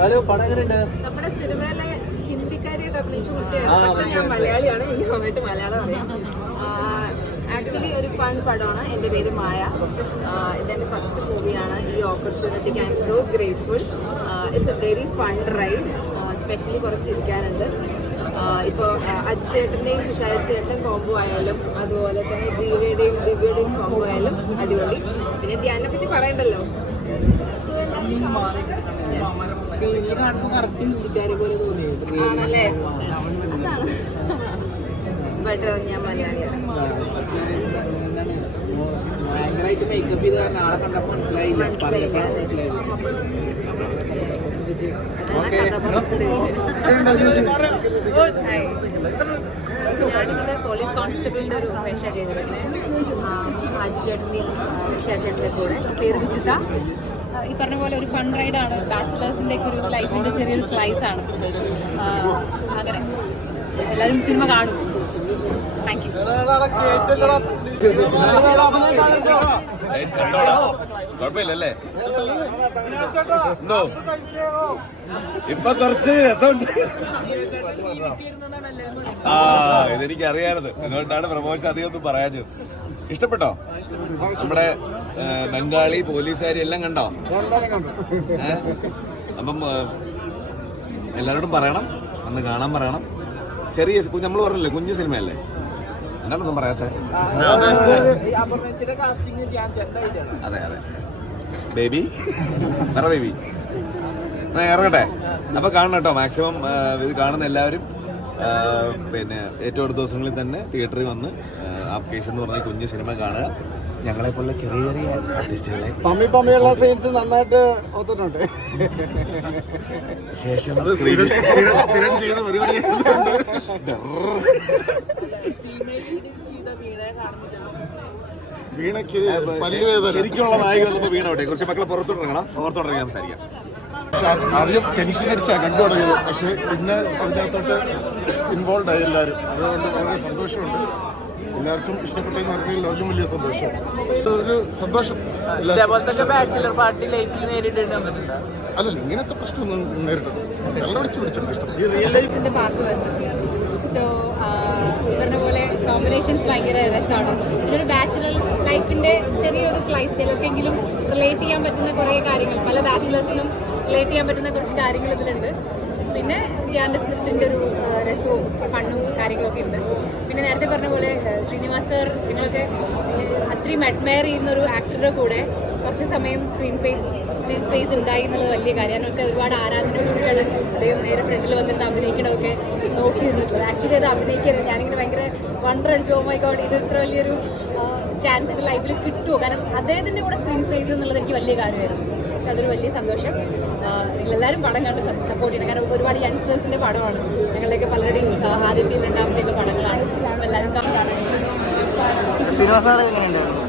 Hello, പടം എങ്ങനെയുണ്ട്? നമ്മുടെ സിനിമയിലെ ഹിന്ദിക്കാരിയായിട്ട് അഭിനയിച്ച കുട്ടിയാണ്, പക്ഷെ ഞാൻ മലയാളിയാണ്. എനിക്ക് നന്നായിട്ട് മലയാളം അറിയാം. ആക്ച്വലി ഒരു ഫൺ പടമാണ്. എൻ്റെ പേര് മായ. ഇതെൻ്റെ ഫസ്റ്റ് മൂവിയാണ്. ഈ ഓപ്പർച്യൂണിറ്റിക്ക് I am so grateful. It's a very fun ride. Specially കുറച്ച് ഇരിക്കാനുണ്ട്. ഇപ്പോൾ അജിച്ചേട്ടൻ്റെയും തുഷാരി ചേട്ടൻ്റെയും കോംബോ ആയാലും അതുപോലെ തന്നെ ജീവയുടെയും ദിവ്യയുടെയും കോംബോ ആയാലും അടിപൊളി. പിന്നെ ധ്യാനെ പറ്റി പറയണ്ടല്ലോ. ആണല്ലേ, അതാണ്. ബട്ട് ഞാൻ മലയാളിയാണ്. മനസ്സിലായില്ല അല്ലേ? ഞാനിതിൽ പോലീസ് കോൺസ്റ്റബിളിൻ്റെ ഒരു വേഷം ചെയ്തിരുന്നത്. അജു ചേട്ടൻ്റെയും ചേട്ടൻ്റെ കൂടെ. പേര് വിചിത. ഈ പറഞ്ഞ പോലെ ഒരു ഫൺ റൈഡാണ്. ബാച്ചിലേഴ്സിൻ്റെ ഒക്കെ ഒരു ലൈഫിൻ്റെ ചെറിയൊരു സ്ലൈസാണ്. അങ്ങനെ എല്ലാവരും സിനിമ കാണും. Thank you. കുഴപ്പമില്ലല്ലേ? എന്തോ ഇപ്പൊ കുറച്ച് രസമുണ്ട്. ഇതെനിക്ക് അറിയാറുണ്ട്, അതുകൊണ്ടാണ് പ്രമോഷൻ അധികം ഒന്നും പറയാഞ്ഞത്. ഇഷ്ടപ്പെട്ടോ? നമ്മുടെ ബംഗാളി പോലീസുകാരി എല്ലാം കണ്ടോ? അപ്പം എല്ലാവരോടും പറയണം, അന്ന് കാണാൻ പറയണം. ചെറിയ നമ്മൾ പറഞ്ഞില്ലേ കുഞ്ഞു സിനിമയല്ലേ, അങ്ങനൊന്നും പറയാത്ത. അതെ അതെ ബേബി, പറ ബേബി. ഇറങ്ങട്ടെ. അപ്പൊ കാണണം കേട്ടോ. മാക്സിമം ഇത് കാണുന്ന എല്ലാവരും പിന്നെ ഏറ്റവും അടുത്ത ദിവസങ്ങളിൽ തന്നെ തിയേറ്ററിൽ വന്ന് ആപ് കേസ് എന്ന് പറഞ്ഞ കുഞ്ഞു സിനിമ കാണുക. ഞങ്ങളെ പോലുള്ള ചെറിയ ചെറിയ ആർട്ടിസ്റ്റുകളെ പമ്മിയുള്ള സീൻസ് നന്നായിട്ട് ഒത്തിട്ടുണ്ട്. ശേഷം ശരിക്കുള്ള നായിക വന്നപ്പോ വീണോട്ടെ. കുറച്ച് മക്കളെ പുറത്തോട്ടിറങ്ങണം, പുറത്തോട്ടിറങ്ങി സംസാരിക്കാം. ആദ്യം ടെൻഷൻ അടിച്ചാണ് കണ്ടു തുടങ്ങിയത്, പക്ഷേ പിന്നെ അതിനകത്തോട്ട് ഇൻവോൾവ് ആയി എല്ലാവരും. അതുകൊണ്ട് വളരെ സന്തോഷമുണ്ട്. എല്ലാവർക്കും ഇഷ്ടപ്പെട്ടെന്ന് അറിഞ്ഞതിൽ അതിലും വലിയ സന്തോഷം. ഒരു സന്തോഷം. ബാച്ചിലർ പാർട്ടി ലൈഫിൽ നേരിടേണ്ടി വന്നിട്ടുണ്ട്. അല്ലല്ല, ഇങ്ങനത്തെ പ്രശ്നമൊന്നും നേരിട്ടത് വെള്ളമടിച്ച് പിടിച്ചിട്ടുണ്ട്. ഇഷ്ടം സോ ഇവരുടെ പോലെ കോമ്പിനേഷൻസ് ഭയങ്കര രസമാണ്. ഇതൊരു ബാച്ചിലർ ലൈഫിൻ്റെ ചെറിയൊരു സ്ലൈസ്, ചിലർക്കെങ്കിലും റിലേറ്റ് ചെയ്യാൻ പറ്റുന്ന കുറേ കാര്യങ്ങൾ, പല ബാച്ചിലേഴ്സിനും റിലേറ്റ് ചെയ്യാൻ പറ്റുന്ന കുറച്ച് കാര്യങ്ങൾ ഇതിലുണ്ട്. പിന്നെ ധ്യാൻ്റെ സ്ക്രിപ്റ്റിൻ്റെ ഒരു രസവും ഫണ്ണും കാര്യങ്ങളൊക്കെ ഉണ്ട്. പിന്നെ നേരത്തെ പറഞ്ഞ പോലെ ശ്രീനിവാസ് സർ, നിങ്ങളൊക്കെ അത്രയും അഡ്മയർ ചെയ്യുന്ന ഒരു ആക്ടറുടെ കൂടെ കുറച്ച് സമയം സ്ക്രീൻ സ്പേസ് ഉണ്ടായി എന്നുള്ളത് വലിയ കാര്യം. ഞാനൊക്കെ ഒരുപാട് ആരാധനയോടുകൂടിയാണ് അദ്ദേഹം നേരെ ഫ്രണ്ടിൽ വന്നിട്ട് അഭിനയിക്കണമൊക്കെ നോക്കി നിന്നിട്ടുള്ളത്. ആക്ച്വലി അത് അഭിനയിക്കരുത്, ഞാനിങ്ങനെ ഭയങ്കര വണ്ടർ അടിച്ചു. ഓ മൈ ഗോഡ്, ഇത് ഇത്ര വലിയൊരു ചാൻസ് എൻ്റെ ലൈഫിൽ കിട്ടുമോ? കാരണം അദ്ദേഹത്തിൻ്റെ കൂടെ സ്ക്രീൻ സ്പേസ് എന്നുള്ളത് എനിക്ക് വലിയ കാര്യമായിരുന്നു. പക്ഷെ അതൊരു വലിയ സന്തോഷം. നിങ്ങളെല്ലാവരും പടം കണ്ട് സപ്പോർട്ട് ചെയ്യണം. കാരണം ഒരുപാട് യങ്സ്റ്റേഴ്സിൻ്റെ പടമാണ്. ഞങ്ങളുടെയൊക്കെ പലരുടെയും ആദ്യത്തെയും രണ്ടാമത്തെയൊക്കെ പടങ്ങളാണ്. എല്ലാവരും കാണാൻ. സിനിമ സാർ എങ്ങനെയുണ്ടായിരുന്നു?